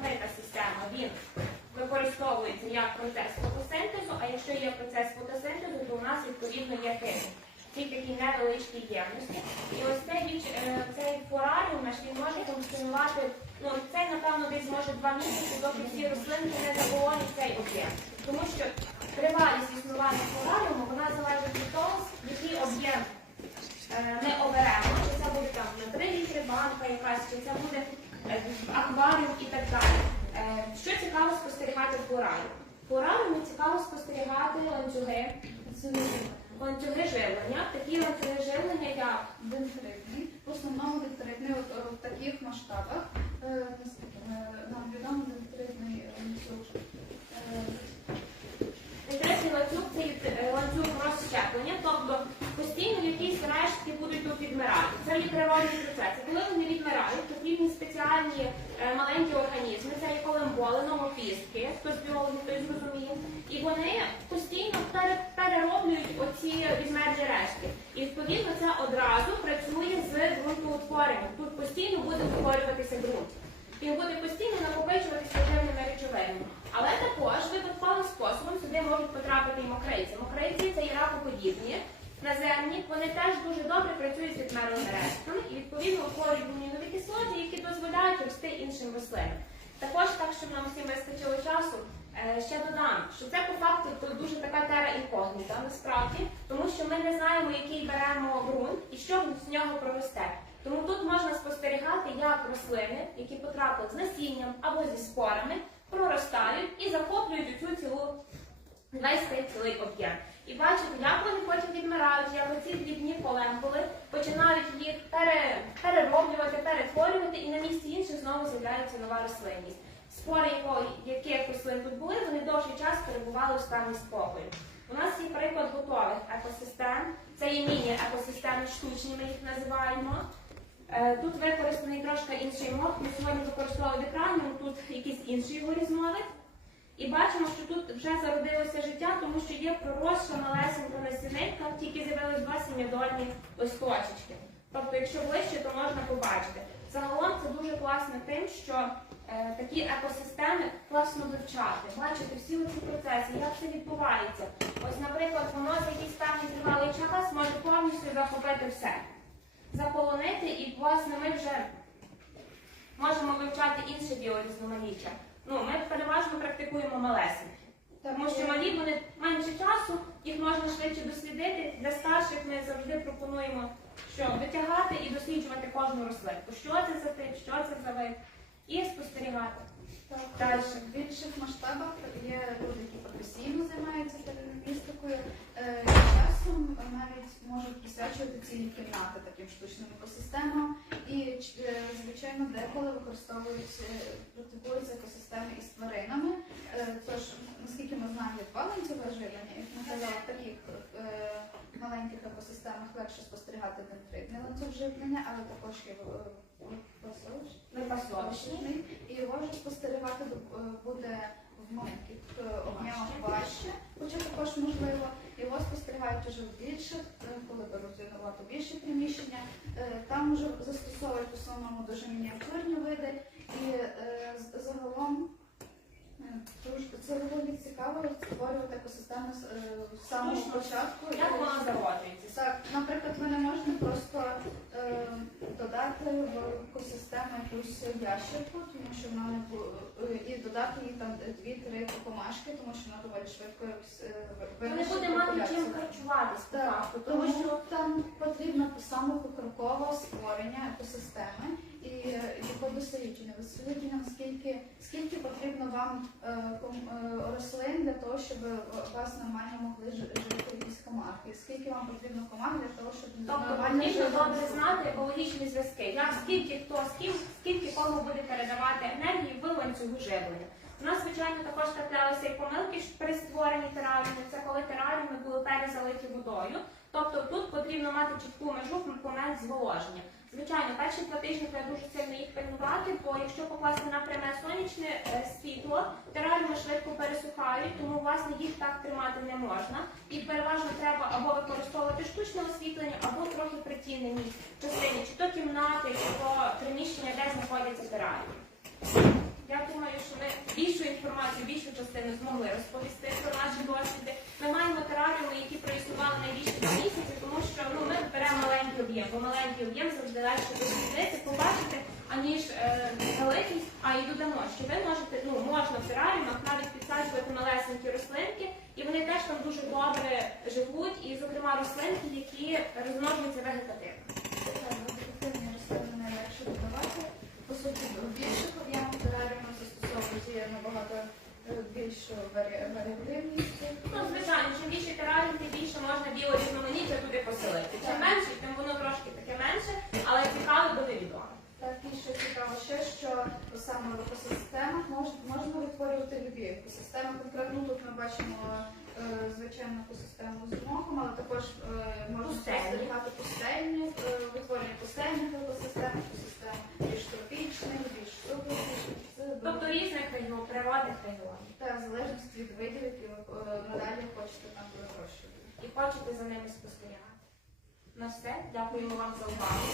закрита система, він використовується як процес фотосинтезу, а якщо є процес фотосинтезу, то у нас відповідно є кисень. Ці такі невеличкі ємності. І ось цей віч, е, цей фораріум наш він може функціонувати. Ну цей напевно десь може два місяці, доки всі рослинки не заполонять цей об'єм. Тому що тривалість існування фораріуму вона залежить від того, який об'єм е, ми оберемо, чи це буде там на 3 літри банка якась, чи це буде е, акваріум і так далі. Е, Що цікаво флораріумі? В флораріумі цікаво спостерігати ланцюги, ланцюги живлення, такі ланцюги живлення, як Дентритний, в основному е, в таких масштабах. Е, ми- Нам відомо дентритний ланцюг. Е, ланцюг це е, ланцюг розщеплення, тобто постійно якісь рештки будуть тут відмирати. Це є природні процеси. Коли вони відмирають, потрібні спеціальні е, організми, це колемболи, номофістки, хто з біологів, хтось зрозуміє. І вони постійно перероблюють оці відмерлі рештки. І відповідно це одразу працює з ґрунтоутворенням. Тут постійно буде утворюватися ґрунт. Він буде постійно накопичуватися живними речовинами. Але також випадковим способом сюди можуть потрапити і мокриці. Мокриці це є ракоподібні, наземні, вони теж дуже добре працюють з відмерлими рештками і відповідно утворюють гумінові кислоти, які дозволяють рости іншим рослинам. Також так, щоб нам всім вистачило часу, е, ще додам, що це по факту дуже така тера інкогніта насправді, тому що ми не знаємо, який беремо ґрунт і що з нього проросте. Тому тут можна спостерігати, як рослини, які потрапили з насінням або зі спорами, проростають і захоплюють цю цілу весь цей цілий об'єм. І бачите, як вони потім відмирають, як оці дрібні колембули починають їх перероблювати, перетворювати, і на місці інших знову з'являється нова рослинність. Спори яких рослин тут були, вони довший час перебували у стані спокою. У нас є приклад готових екосистем. Це є міні-екосистеми штучні, ми їх називаємо. Е, Тут використаний трошки інший мох. Ми сьогодні використовували екраном, тут якийсь інший його різновид. І бачимо, що тут вже зародилося життя, тому що є проросша малесенька насінинка, тільки з'явились два сім'ядольні листочечки. Тобто, якщо ближче, то можна побачити. Загалом це дуже класно тим, що е, такі екосистеми класно вивчати, бачити всі ці процеси, як це відбувається. Ось, наприклад, воно за якийсь певний тривалий час може повністю захопити все, заполонити, і власне ми вже можемо вивчати інше біорізноманіття. Ну, ми переважно практикуємо малесенькі. Тому що малі вони менше часу, їх можна швидше дослідити. Для старших ми завжди пропонуємо що витягати і досліджувати кожну рослинку. Що це за тип, що це за вид, і спостерігати. Далі. в більших масштабах є люди, які професійно займаються термістикою. Е, часом навіть можуть присвячувати цілі кімнати таким штучним екосистемам. І е, звичайно, деколи використовують практикуються екосистеми із тваринами. Е, Тож, наскільки ми знаємо, є два ланцюга живлення, як казали, таких легше спостерігати дентритний ланцюг живлення, але також є е, І його вже спостерігати е, буде в маленьких е, важче, хоча також можливо. Його спостерігають вже в більших, е, коли беруть набагато більші приміщення. Е, Там вже застосовують в основному дуже мініатюрні види. І е, з- загалом е, дуже- це цікаво створювати екосистеми з е, з самого Точно. початку. Як вона зароджується? Так, наприклад, ви не можете просто е, додати в екосистему якусь ящерку, тому що вона не бу- е, і додати їй там дві-три комашки, тому що вона доволі швидко е, Ми не винищить буде мати чим популяцію. харчуватись Так, факту, тому тому що що там потрібно саме покрокове створення екосистеми е, дослідження. Дослідження, наскільки скільки потрібно вам е, е, рослин для того, щоб у вас нормально могли жити якісь комахи. Скільки вам потрібно комах для того, щоб тобто потрібно добре знати екологічні зв'язки. Як скільки хто з ким, скільки кому буде передавати енергії в ланцюгу живлення. У нас, звичайно, також траплялися і помилки при створенні тераріуму. Це коли тераріуми були перезалиті водою. Тобто тут потрібно мати чітку межу момент зволоження. Звичайно, перші два тижні треба дуже сильно їх пильнувати, бо якщо покласти на пряме сонячне е, світло, тераріуми швидко пересухають, тому власне їх так тримати не можна. І переважно треба або використовувати штучне освітлення, або трохи притінені частині, чи то кімнати, чи то приміщення, де знаходяться тераріуми. Я думаю, що ми більшу інформацію, більшу частину змогли розповісти про наші досвіди. Ми маємо тераріуми, які проіснували найбільше два місяці, тому що ну ми об'єм, бо маленький об'єм завжди легше дослідити, побачити, аніж е. А і додамо, що ви можете, ну можна в тераріумах навіть підсаджувати малесенькі рослинки, і вони теж там дуже добре живуть, і зокрема рослинки, які розмножуються вегетативно. Декоративні рослини найлегше додавати. По суті, більших об'ємів тераріуму застосовують набагато більшу варі- варіативність. Ну, звичайно, чим більше тераріум, тим більше можна біорізноманіття туди поселити. Чим менше, тим воно трошки таке менше, але цікаве буде відомо. Так, і ще цікаво ще, що саме в екосистемах мож, можна витворювати любі екосистеми. Конкретно тут ми бачимо е, звичайну екосистему з мохом, але також е, можна спостерігати пустельні, е, витворення пустельних екосистем регіонів, регіонів. та в залежності від видів, які ви е, надалі хочете там вирощувати. І хочете за ними спостерігати. На все, дякуємо вам за увагу.